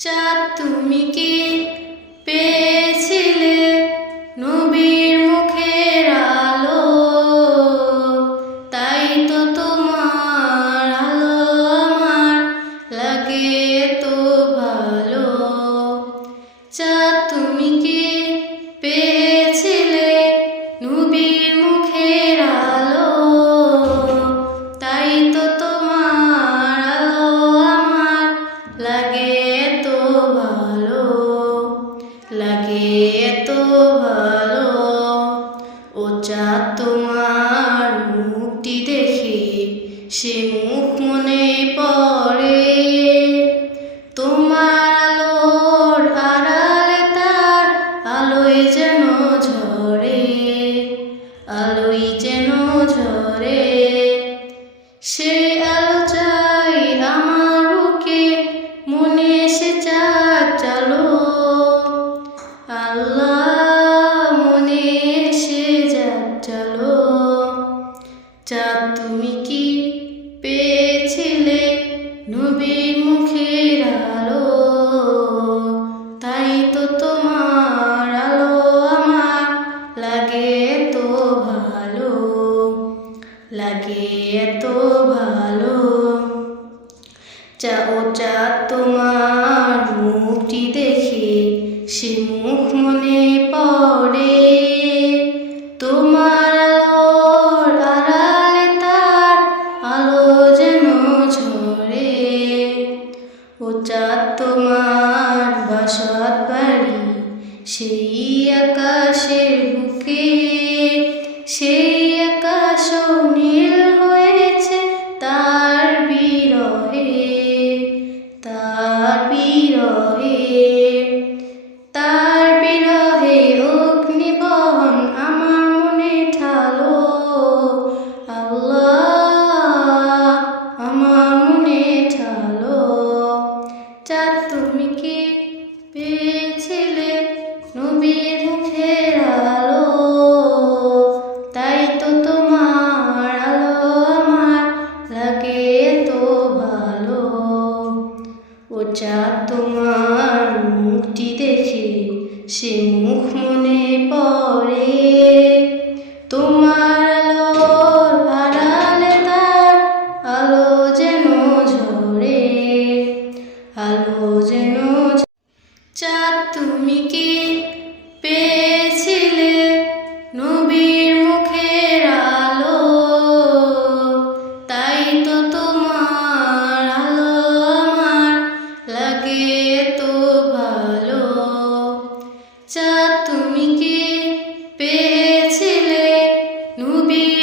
চাঁদ তুমি কি পেয়েছিলে নবীর মুখের আলো? তাই তো তোমার আলো আমার লাগে তো ভালো। চাঁদ তুমি কি যা তোমার লাগে এত ভালো। চাও চা তোমার মুখটি দেখে, সে মুখ মনে পড়ে। তোমার আলোর আড়ালে তার আলো যেন ঝরে। ও চা তোমার বাসার বাড়ি, সেই আকাশের বুকে, সেই be